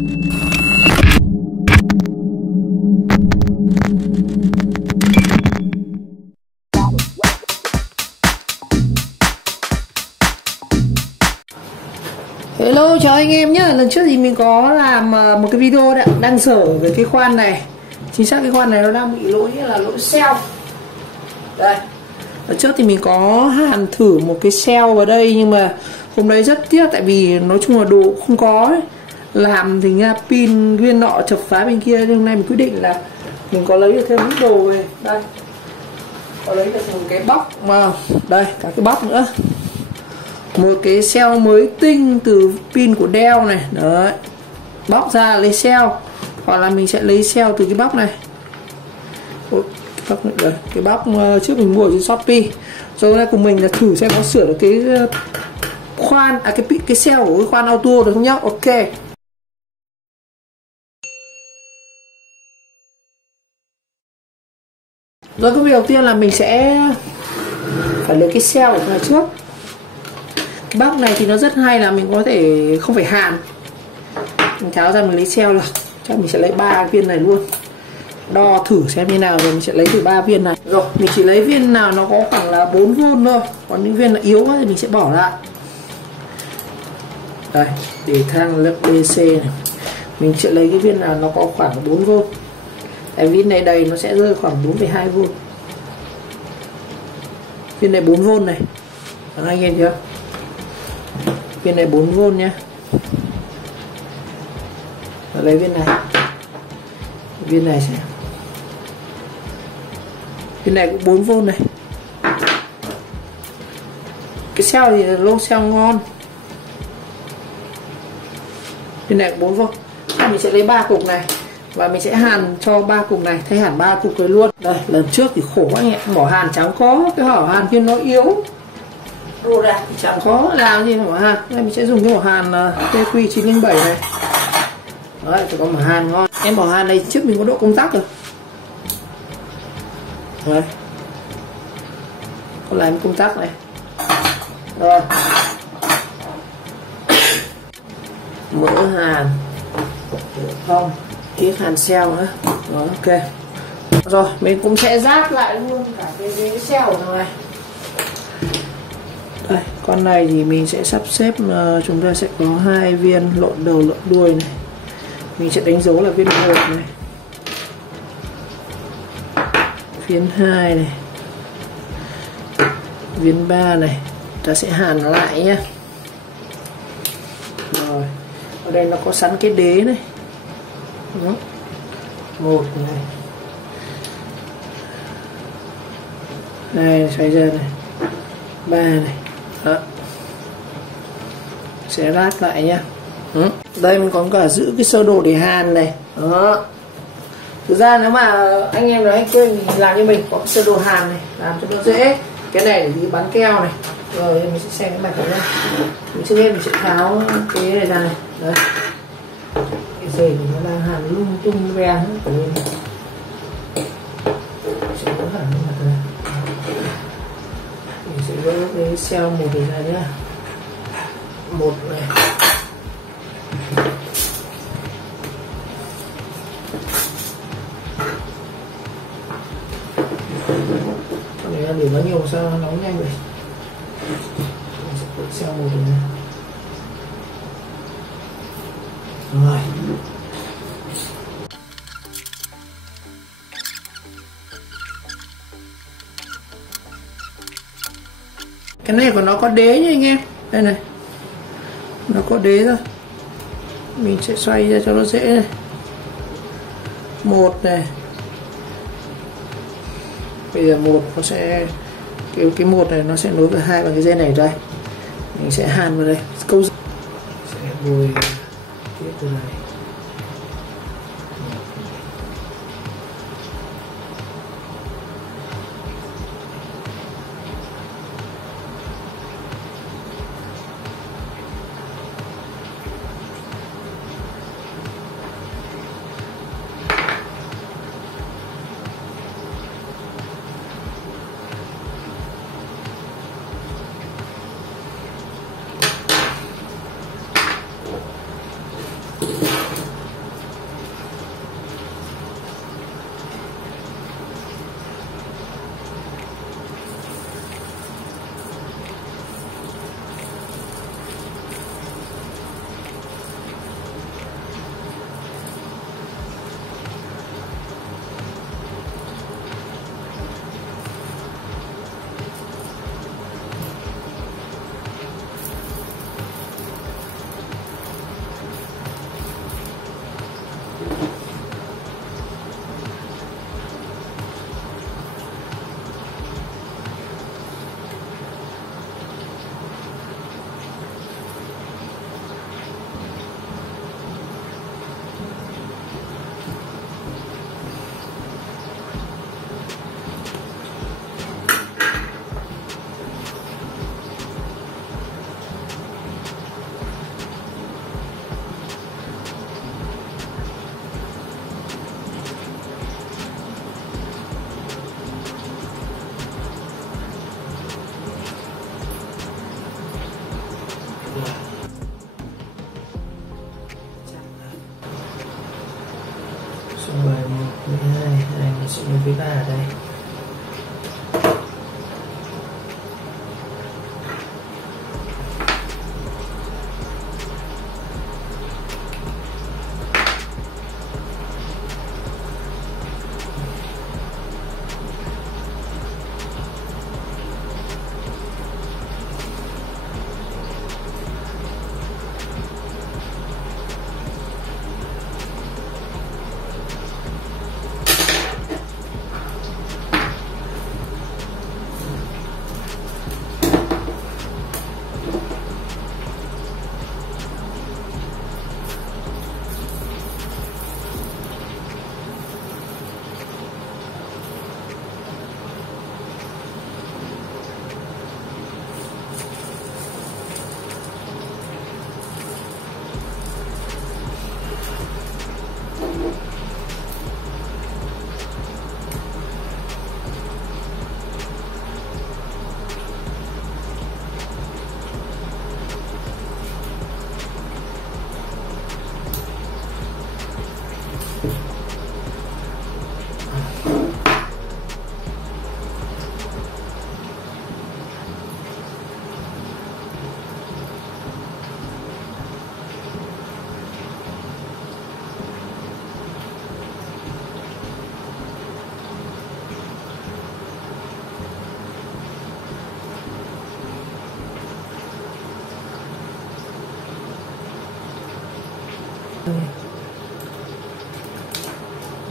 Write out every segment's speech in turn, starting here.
Hello chào anh em nhé. Lần trước thì mình có làm một cái video đang dở về cái khoan này. Chính xác cái khoan này nó đang bị lỗi là lỗi xeo. Đây. Lần trước thì mình có hàn thử một cái xeo vào đây, nhưng mà hôm đấy rất tiếc tại vì nói chung là đồ không có ấy. Làm thì nha, pin viên nọ chập phá bên kia, nhưng hôm nay mình quyết định là mình có lấy được thêm ít đồ về. Đây. Có lấy được một cái bóc mà đây, cả cái bóc nữa. Một cái cell mới tinh từ pin của Dell này. Đấy. Bóc ra lấy cell. Hoặc là mình sẽ lấy cell từ cái bóc này. Cái bóc trước mình mua ở trên Shopee. Rồi nay cùng mình là thử xem có sửa được cái khoan, cái cell của cái khoan auto được không nhá. Ok. Rồi cái việc đầu tiên là mình sẽ phải lấy cái cell ở ngoài trước. Bóc này thì nó rất hay là mình có thể không phải hàn, mình tháo ra mình lấy cell được. Chắc mình sẽ lấy 3 viên này luôn, đo thử xem như nào rồi mình sẽ lấy từ 3 viên này. Rồi mình chỉ lấy viên nào nó có khoảng là 4V thôi, còn những viên là yếu quá thì mình sẽ bỏ lại. Đây, để thang lớp DC này mình sẽ lấy cái viên nào nó có khoảng 4V. Cái viên này đầy nó sẽ rơi khoảng 4,2V. Viên này 4V này, anh em chưa? Viên này 4V nhé. Lấy viên này. Viên này sẽ, viên này cũng 4V này. Cái cell thì lô cell ngon. Viên này cũng 4V. Mình sẽ lấy 3 cục này và mình sẽ hàn cho 3 cục này, thay hẳn 3 cục rồi luôn. Đây, lần trước thì khổ anh em, mỏ hàn chẳng có, cái mỏ hàn kia nó yếu. Đồ đạc chẳng có làm gì mỏ hàn. Đây mình sẽ dùng cái mỏ hàn TQ907 này. Đấy, phải có mỏ hàn ngon. Em mỏ hàn này trước mình có độ công tắc rồi. Đấy. Có làm công tắc này. Rồi. Mỡ hàn. Không, ít hàn cell nữa. Rồi, ok. Rồi, mình cũng sẽ ráp lại luôn cả cái cell của này. Đây, con này thì mình sẽ sắp xếp, chúng ta sẽ có 2 viên lộn đầu lộn đuôi này. Mình sẽ đánh dấu là viên 1 này, viên 2 này, viên 3 này. Ta sẽ hàn lại nhé. Rồi, ở đây nó có sẵn cái đế này. Đó. 1 này, 2 xoay ra này, 3 này. Đó. Sẽ ráp lại nhá. Đây mình còn cả giữ cái sơ đồ để hàn này. Đó. Thực ra nếu mà anh em nói anh quên thì làm như mình, có cái sơ đồ hàn này làm cho nó dễ. Cái này để đi bắn keo này. Rồi mình sẽ xem cái mạch của nó. Mình trước hết mình sẽ tháo cái này ra này. Đấy. Cái dây thì nó đang hàn lung tung ve hết của mình. Sẽ có hẳn mặt này. Mình sẽ gỡ cái cell 1 này ra nhá. 1 này. Con này để nó nhiều sao nó nóng nhanh vậy. Mình sẽ cuộn cell 1 này. Rồi. Cái này của nó có đế nha anh em. Đây này, nó có đế rồi. Mình sẽ xoay ra cho nó dễ này. 1 này. Bây giờ 1 nó sẽ, cái 1 này nó sẽ nối với 2 bằng cái dây này đây. Mình sẽ hàn vào đây, câu sẽ bôi tiếp từ này. sẽ nối với 3 ở đây.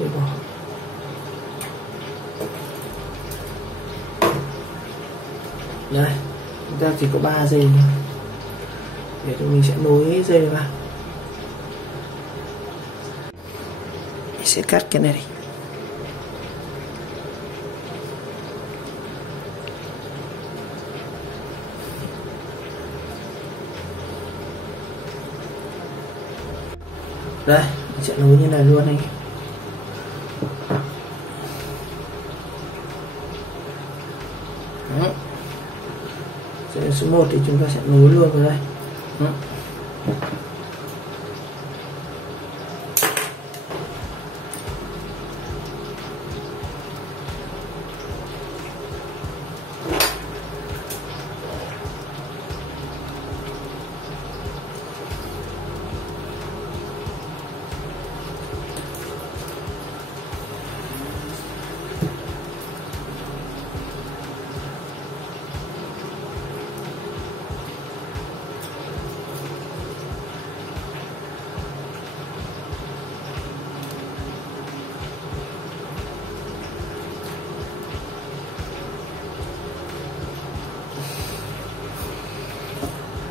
Để bỏ. Đây, chúng ta chỉ có 3 dây thôi. Để tụi mình sẽ nối dây vào. Mình sẽ cắt cái này đi. Đây, mình sẽ nối như này luôn anh. Đó. Số 1 thì chúng ta sẽ nối luôn vào đây. Đó.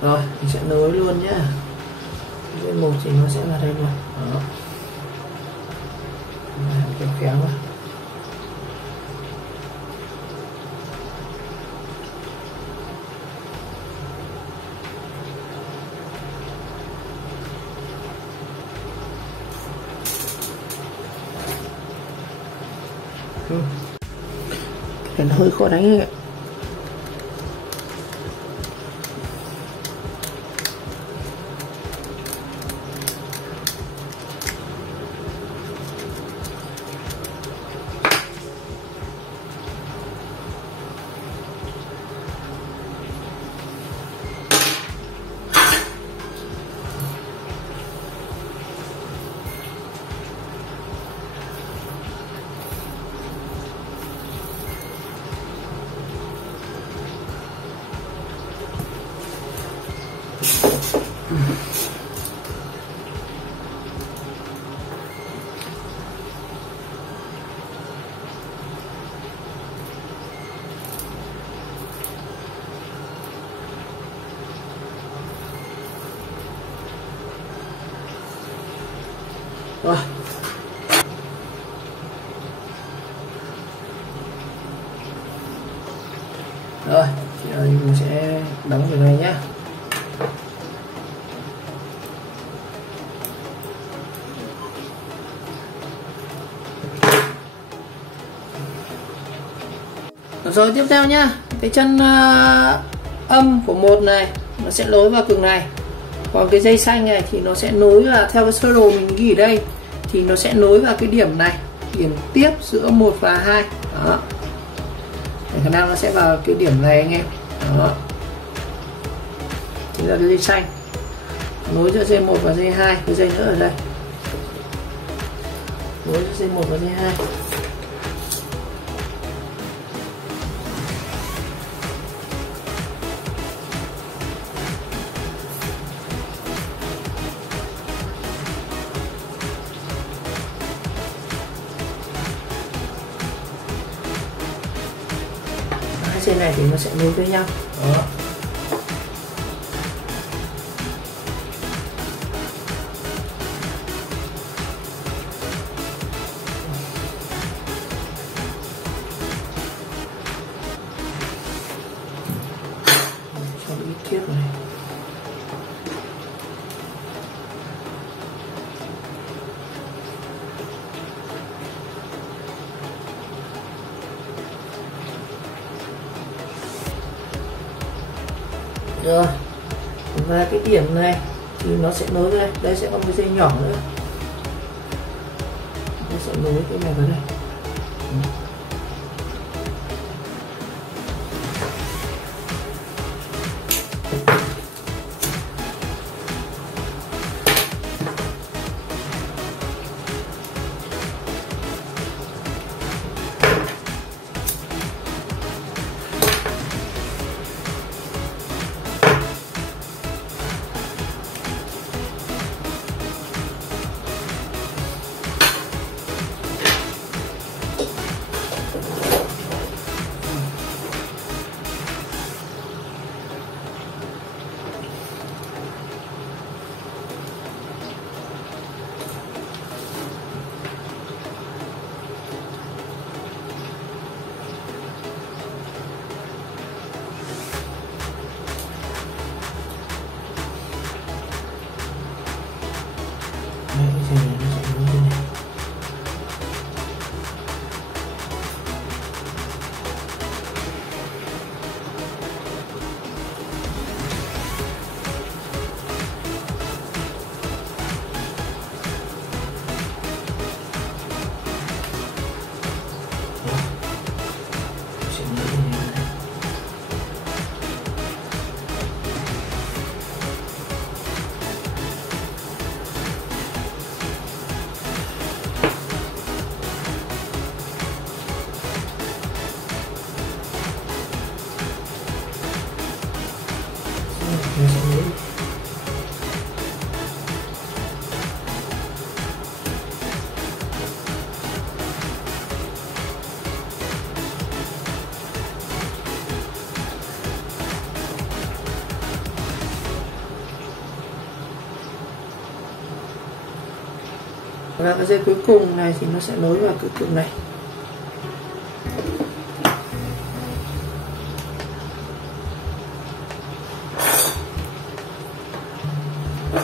Rồi, mình sẽ nối luôn nhé. Dây 1 thì nó sẽ là đây luôn. Đó. Kéo kéo vào. Cái hơi khó đánh ấy. Rồi. Rồi, thì mình sẽ đóng cái này nhé. Rồi tiếp theo nhá, cái chân âm của một này nó sẽ nối vào cực này, còn cái dây xanh này thì nó sẽ nối vào theo cái sơ đồ mình ghi ở đây, thì nó sẽ nối vào cái điểm này, điểm tiếp giữa 1 và 2 đó. Khả năng nó sẽ vào cái điểm này anh em đó, chính là cái dây xanh nối giữa dây 1 và dây 2, cái dây nữa ở đây nối giữa dây 1 và dây 2. Hai dây này thì nó sẽ nối với nhau đó. Cho ít kiếp này. Rồi, và cái điểm này thì nó sẽ nối với đây, đây sẽ có một dây nhỏ nữa, nó sẽ nối cái này vào đây. Và cái dây cuối cùng này thì nó sẽ nối vào cái cụm này. Và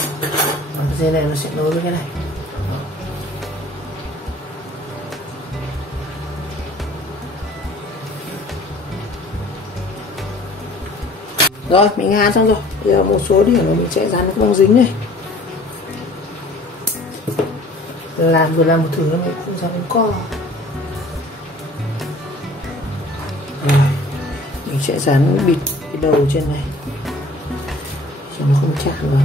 cái dây này nó sẽ nối với cái này. Rồi, mình hàn xong rồi. Bây giờ một số điểm là mình sẽ dán cái băng dính này. Vừa làm một thử nó mình cũng dán co. Rồi, mình sẽ dán bịt cái đầu trên này cho nó không chạm vào.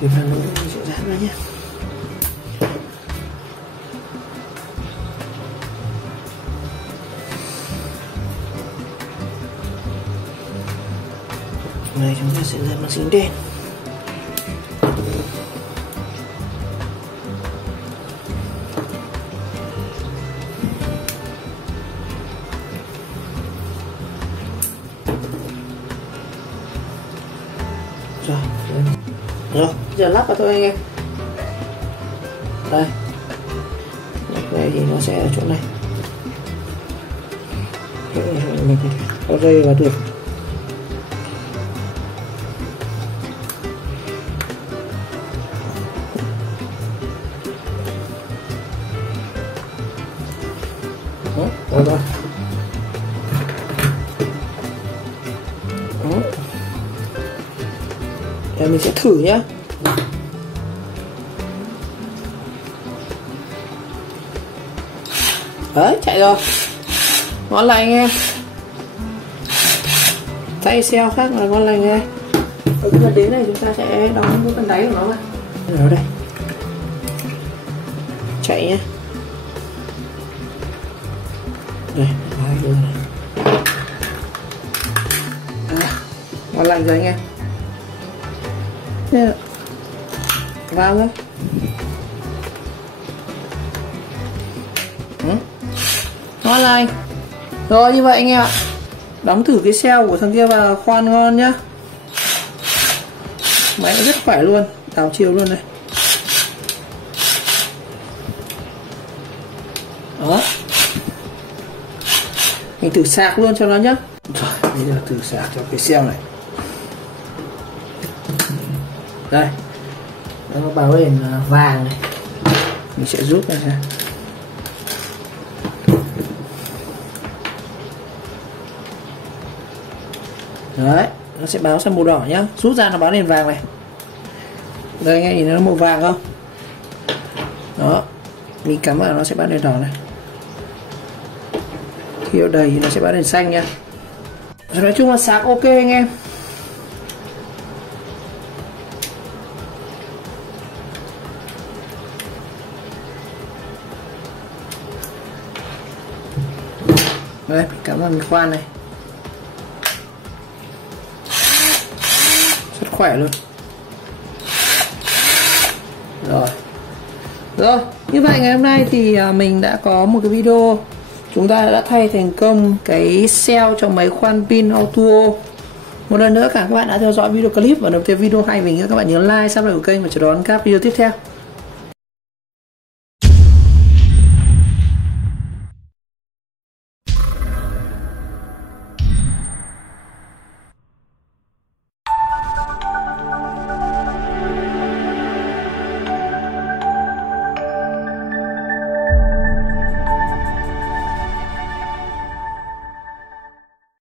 Điểm nào nữa mình sẽ dán vào nhé. Này chúng ta sẽ dán bằng dính đen. Rồi, giờ lắp vào thôi anh em. Đây, này thì nó sẽ ở chỗ này. có dây vào được. Đó, rồi. Đó. Đây mình sẽ thử nhé. Đấy, chạy rồi. Ngon lành anh em. Thay xeo khác là ngon lành nghe. Ở cái phần đế này chúng ta sẽ đóng cái phần đáy của nó này. Ở đây. Chạy nhé. Đây, hai luôn này. Ngon lành rồi anh em. Thế vào thôi. Ngon lành. Rồi như vậy anh em ạ. Đóng thử cái xeo của thằng kia vào khoan ngon nhá. Máy rất khỏe luôn, đảo chiều luôn này. Đó. Mình thử sạc luôn cho nó nhá. Rồi, bây giờ thử sạc cho cái xeo này. Đây. Nó báo lên vàng này. Mình sẽ rút ra xem. Đấy, nó sẽ báo sang màu đỏ nhá. Rút ra nó báo lên vàng này. Đây anh em nhìn nó màu vàng không? Đó. Mình cắm vào nó sẽ báo lên đỏ này. Khi ở đầy thì nó sẽ báo lên xanh nha. Rồi nói chung là sạc ok anh em. Đây, mình cắm vào mình khoan này. Rất khỏe luôn. Rồi, như vậy ngày hôm nay thì mình đã có một cái video. Chúng ta đã thay thành công cái xeo cho máy khoan pin auto. Một lần nữa cảm ơn các bạn đã theo dõi video clip. Và nếu thấy video hay mình các bạn nhớ like, subscribe của kênh và chờ đón các video tiếp theo.